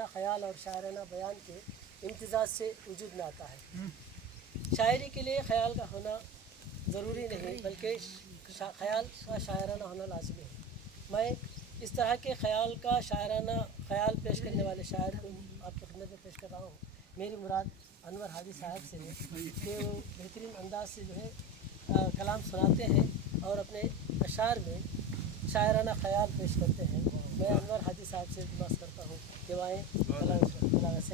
शायराना ख्याल और शायराना बयान के इम्तिजाज से वजूद में आता है। शायरी के लिए ख्याल का होना ज़रूरी नहीं बल्कि ख्याल का शायराना होना लाजमी है। मैं इस तरह के ख्याल का शायराना ख्याल पेश करने वाले शायर को आपकी खिदमत में पेश कर रहा हूँ। मेरी मुराद अनवर हादी साहब से है कि वो बेहतरीन अंदाज से जो है कलाम सुनाते हैं और अपने अशार में शायराना ख्याल पेश करते हैं। मैं अनवर हादी साहब से दुआस करता हूँ कि वाएँ बलागत से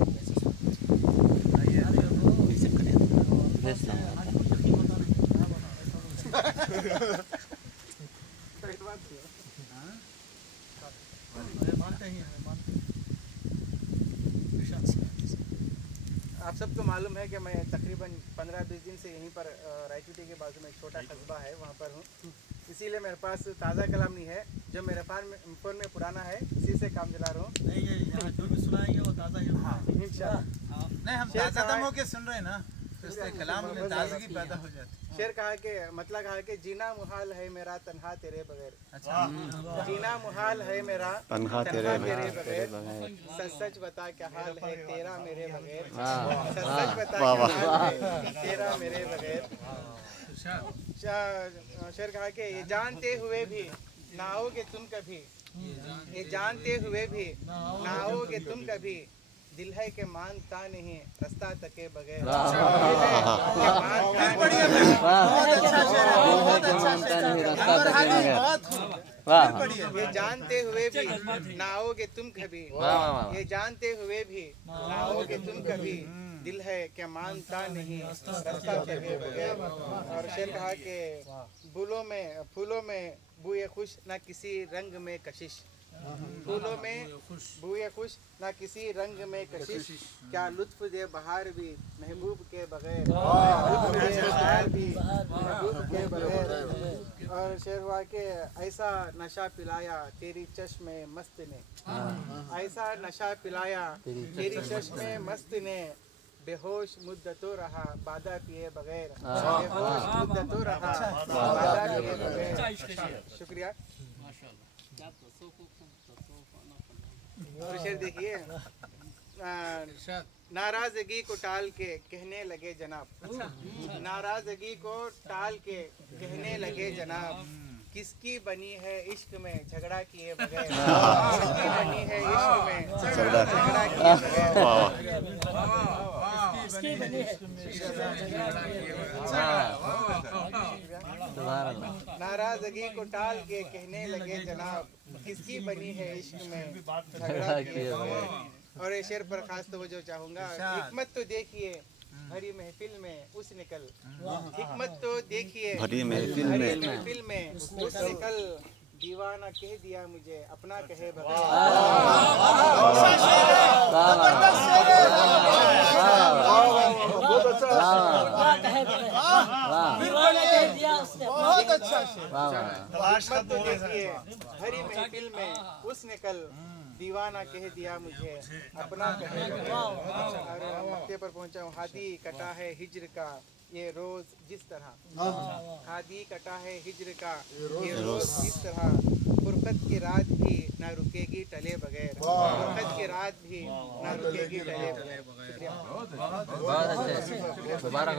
आप सबको मालूम है कि मैं तकरीबन 15-20 दिन से यहीं पर रायचूटी के बाजू में एक छोटा कस्बा है वहाँ पर हूँ, इसीलिए मेरे पास ताज़ा कलाम नहीं है। जो मेरे फ़ोन में पुराना है इसी से काम चला रहा हूँ। नहीं यहाँ जो भी सुनाएंगे वो ताज़ा ही होगा। इंशाअल्लाह। नहीं हम ताज़ा हो के सुन रहे हैं ना, तो इससे कलाम में ताज़गी पैदा हो जाती है। शेर कहा कि मतलब कहा कि जीना मुहाल है मेरा तन्हा तेरे बगैर। अच्छा जीना मुहाल है मेरा तन्हा तेरे बगैर। सच सच बता क्या हाल है तेरा मेरे बगैर। सच सच बता क्या हाल है तेरा मेरे बगैर। शेर कहा कि ये जानते हुए भी ना आओगे तुम कभी, ये जानते हुए भी ना आओगे तुम कभी, दिल है के मानता नहीं रास्ता तके बगैर। ये जानते हुए भी ना आओगे तुम कभी, ये जानते हुए भी ना आओगे तुम कभी, दिल है क्या मानता नहीं रास्ता तके बगैर। और शेर कहा कि फूलों में बूए खुश ना किसी रंग में कशिश, फूलों में बूए खुश ना किसी रंग में कशिश, क्या लुत्फ दे बहार भी महबूब के बगैर। बहार भी महबूब के बगैर। और शेर हुआ के ऐसा नशा पिलाया तेरी चश्मे मस्त ने, ऐसा नशा पिलाया तेरी चश्मे मस्त ने, बेहोश मुद्दतों रहा बादा पिए बगैर। बेहोश मुद्दतों रहा बादा पिए बगैर। शुक्रिया। और शेर देखिए, नाराजगी को टाल के कहने लगे जनाब, नाराजगी को टाल के कहने लगे जनाब, किसकी बनी है इश्क में झगड़ा किए बगैर। किसकी बनी है इश्क में झगड़ा किए बगैर। नाराजगी को टाल के कहने लगे जनाब, किसकी बनी है इश्क में झगड़ा किए बगैर। और ये शेर पर खास तवज्जो चाहूँगा, हिकमत तो देखिए भरी महफिल में उस निकल, हिकमत तो देखिए भरी महफिल में उस निकल, दीवाना कह दिया मुझे अपना कहे बगैर। बहुत अच्छा हिकमत तो देखिए भरी महफिल में उस निकल, दीवाना कह दिया मुझे अपना कहे बगैर। और मक्के पर पहुंचा हूँ, हादी कटा है हिज्र का ये रोज जिस तरह, हादी कटा है हिज्र का ये रोज जिस तरह, फुरकत की रात भी ना रुकेगी टले बगैर। फुरकत की रात भी ना रुकेगी टले बगैर। शुक्रिया।